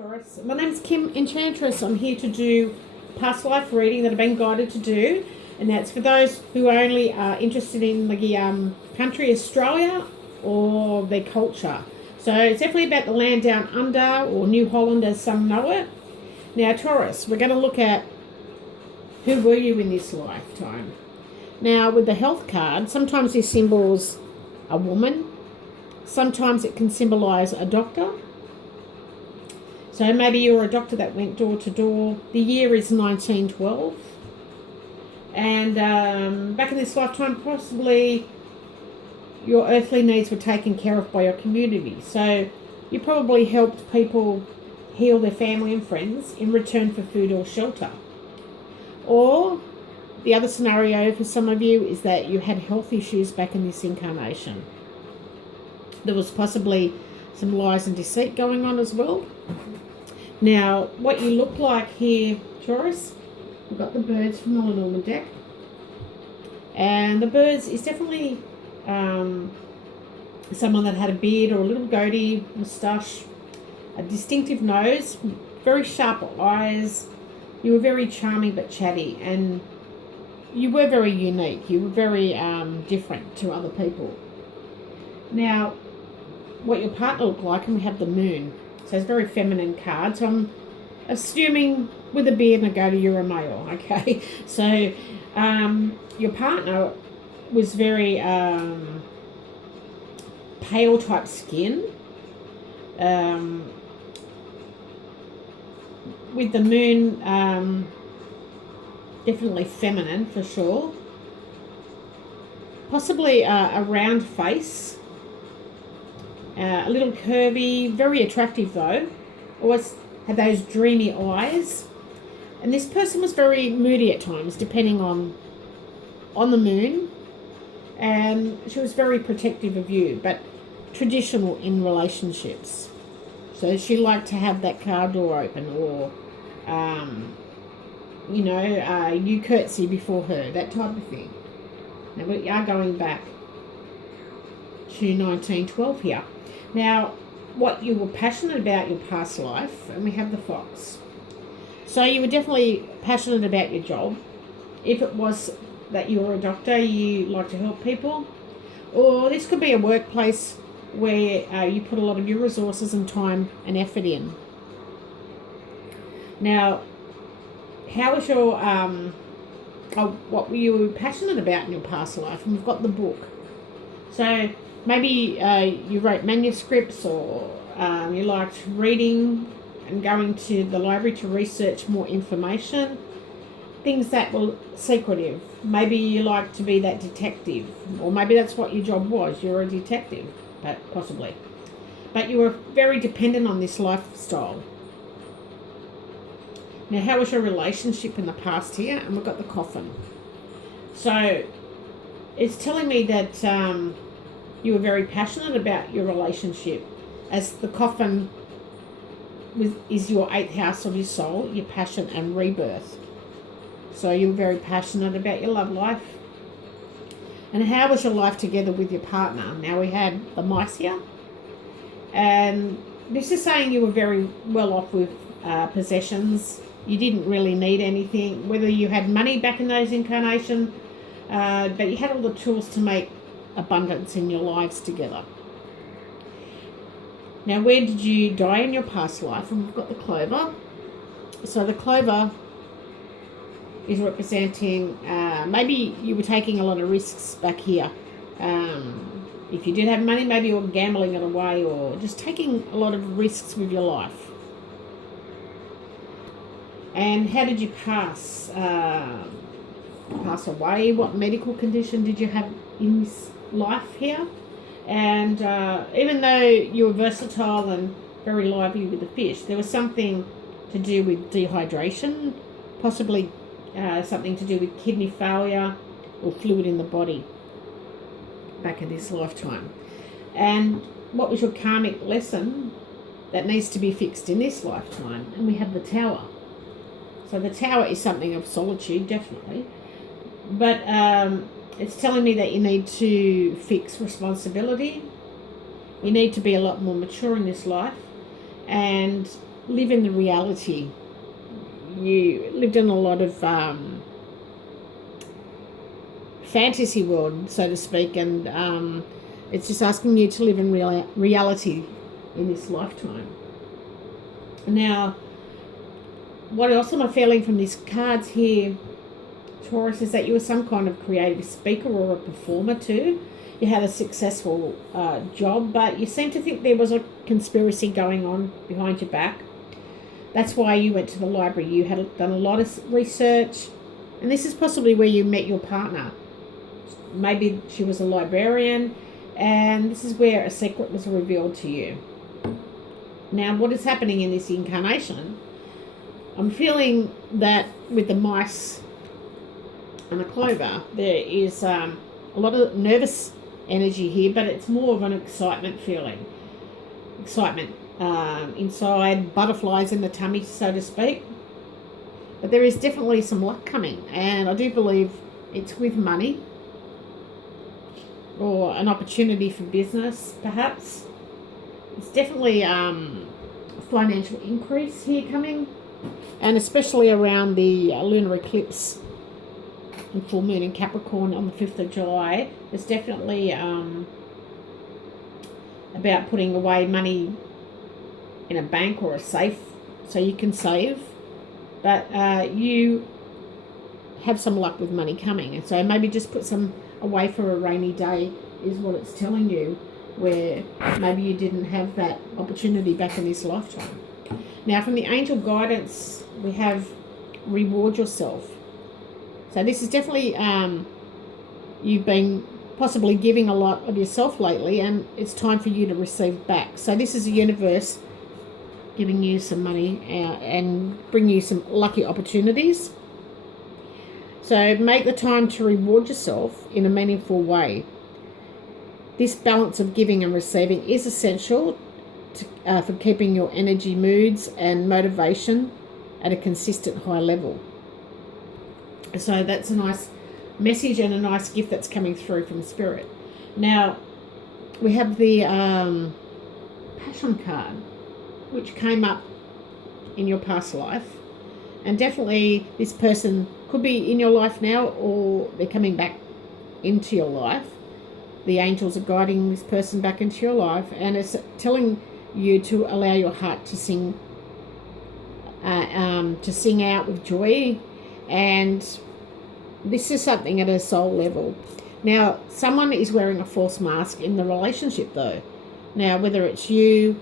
Taurus. My name's Kim Enchantress. I'm here to do past life reading that I've been guided to do, and that's for those who only are interested in the country Australia or their culture. So it's definitely about the land down under, or New Holland as some know it. Now Taurus, we're going to look at who were you in this lifetime. Now with the health card, sometimes this symbols a woman, sometimes it can symbolize a doctor. So maybe you're a doctor that went door to door. The year is 1912. And back in this lifetime, possibly your earthly needs were taken care of by your community. So you probably helped people heal their family and friends in return for food or shelter. Or the other scenario for some of you is that you had health issues back in this incarnation. There was possibly some lies and deceit going on as well. Now, what you look like here, Taurus, we've got the birds from the lunar deck. And the birds is definitely someone that had a beard or a little goatee, moustache, a distinctive nose, very sharp eyes. You were very charming but chatty, and you were very unique. You were very different to other people. Now, what your partner looked like, and we have the moon. So it's a very feminine card. So I'm assuming with a beard and a goatee, you're a male, okay? So your partner was very pale type skin. With the moon, definitely feminine for sure. Possibly a round face. A little curvy, very attractive though. Always had those dreamy eyes. And this person was very moody at times, depending on the moon. And she was very protective of you, but traditional in relationships. So she liked to have that car door open, or, you curtsy before her, that type of thing. Now we are going back to 1912 here. Now, what you were passionate about your past life, and we have the fox. So you were definitely passionate about your job. If it was that you were a doctor, you like to help people. Or this could be a workplace where you put a lot of your resources and time and effort in. Now, how was your, what were you passionate about in your past life? And we've got the book. So maybe you wrote manuscripts, or you liked reading and going to the library to research more information. Things that were secretive. Maybe you liked to be that detective, or maybe that's what your job was. You're a detective, possibly. But you were very dependent on this lifestyle. Now, how was your relationship in the past here? And we've got the coffin. So it's telling me that you were very passionate about your relationship, as the coffin is your 8th house of your soul, your passion and rebirth. So you were very passionate about your love life. And how was your life together with your partner? Now we had the mice here. And this is saying you were very well off with possessions. You didn't really need anything, whether you had money back in those incarnations, but you had all the tools to make abundance in your lives together. Now, where did you die in your past life? And we've got the clover. So the clover is representing maybe you were taking a lot of risks back here. If you did have money, maybe you were gambling it away, or just taking a lot of risks with your life. And how did you pass away? What medical condition did you have in this life here? And even though you were versatile and very lively with the fish, there was something to do with dehydration, possibly something to do with kidney failure or fluid in the body back in this lifetime. And what was your karmic lesson that needs to be fixed in this lifetime? And we have the tower. So the tower is something of solitude, definitely. But it's telling me that you need to fix responsibility. You need to be a lot more mature in this life. And live in the reality. You lived in a lot of fantasy world, so to speak, and it's just asking you to live in reality in this lifetime. Now, what else am I feeling from these cards here, Taurus, is that you were some kind of creative speaker or a performer too. You had a successful job, but you seem to think there was a conspiracy going on behind your back. That's why you went to the library. You had done a lot of research, and this is possibly where you met your partner. Maybe she was a librarian, and this is where a secret was revealed to you. Now, what is happening in this incarnation? I'm feeling that with the mice and the clover, there is a lot of nervous energy here, but it's more of an excitement feeling. Excitement inside, butterflies in the tummy, so to speak. But there is definitely some luck coming, and I do believe it's with money or an opportunity for business, perhaps. It's definitely financial increase here coming, and especially around the lunar eclipse and full moon in Capricorn on the 5th of July. It's definitely about putting away money in a bank or a safe so you can save. But you have some luck with money coming, and so maybe just put some away for a rainy day is what it's telling you, where maybe you didn't have that opportunity back in this lifetime. Now, from the angel guidance, we have reward yourself. So this is definitely you've been possibly giving a lot of yourself lately, and it's time for you to receive back. So this is the universe giving you some money and bring you some lucky opportunities. So make the time to reward yourself in a meaningful way. This balance of giving and receiving is essential for keeping your energy, moods, and motivation at a consistent high level. So that's a nice message and a nice gift that's coming through from Spirit. Now, we have the Passion card, which came up in your past life. And definitely this person could be in your life now, or they're coming back into your life. The angels are guiding this person back into your life, and it's telling you to allow your heart to sing out with joy. And this is something at a soul level. Now, someone is wearing a false mask in the relationship though. Now, whether it's you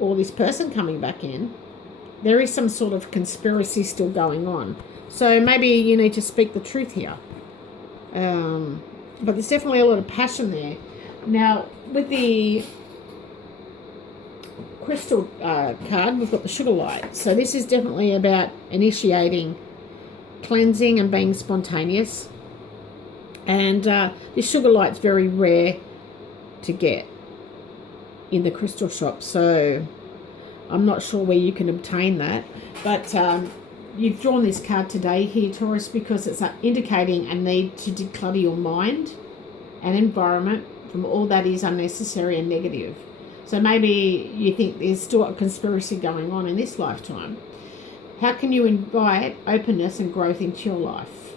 or this person coming back in, there is some sort of conspiracy still going on. So maybe you need to speak the truth here. But there's definitely a lot of passion there. Now, with the crystal card, we've got the sugar light. So this is definitely about initiating cleansing and being spontaneous. And this sugar light's very rare to get in the crystal shop. So I'm not sure where you can obtain that. But you've drawn this card today here, Taurus, because it's indicating a need to declutter your mind and environment from all that is unnecessary and negative. So maybe you think there's still a conspiracy going on in this lifetime. How can you invite openness and growth into your life?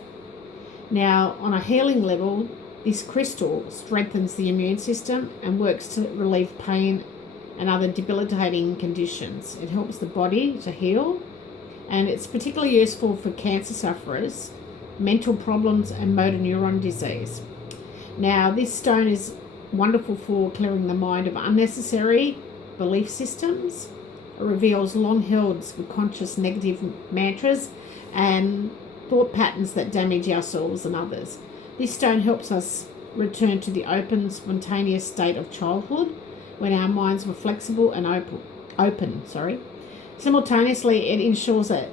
Now, on a healing level, this crystal strengthens the immune system and works to relieve pain and other debilitating conditions. It helps the body to heal, and it's particularly useful for cancer sufferers, mental problems, and motor neuron disease. Now, this stone is wonderful for clearing the mind of unnecessary belief systems. It reveals long-held subconscious negative mantras and thought patterns that damage ourselves and others. This stone helps us return to the open, spontaneous state of childhood when our minds were flexible and open. Simultaneously, it ensures that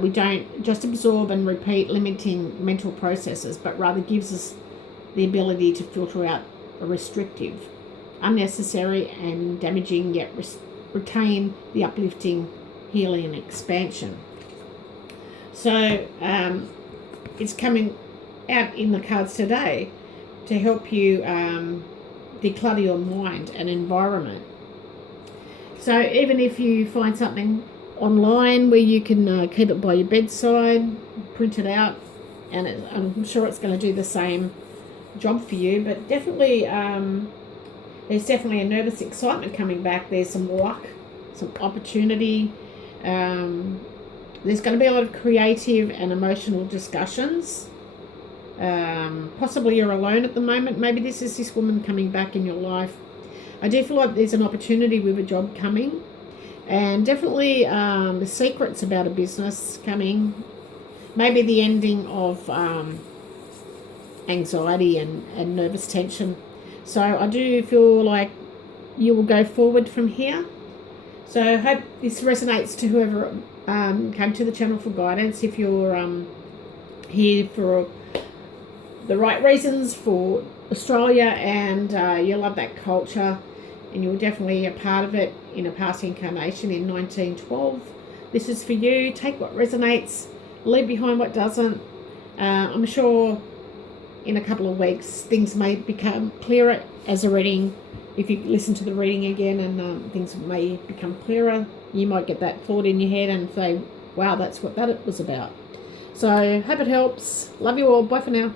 we don't just absorb and repeat limiting mental processes, but rather gives us the ability to filter out the restrictive, unnecessary, and damaging, yet retain the uplifting, healing, and expansion. So it's coming out in the cards today to help you declutter your mind and environment. So even if you find something online where you can keep it by your bedside, print it out, and I'm sure it's going to do the same job for you. But definitely, there's definitely a nervous excitement coming back. There's some luck, some opportunity. There's going to be a lot of creative and emotional discussions. Possibly you're alone at the moment. Maybe this is this woman coming back in your life. I do feel like there's an opportunity with a job coming, and definitely the secrets about a business coming. Maybe the ending of anxiety and nervous tension. So I do feel like you will go forward from here. So I hope this resonates to whoever came to the channel for guidance. If you're here for the right reasons for Australia, and you love that culture, and you're definitely a part of it in a past incarnation in 1912, this is for you. Take what resonates, leave behind what doesn't. I'm sure in a couple of weeks things may become clearer as a reading. If you listen to the reading again, and things may become clearer, you might get that thought in your head and say, wow, that's what that was about. So hope it helps. Love you all. Bye for now.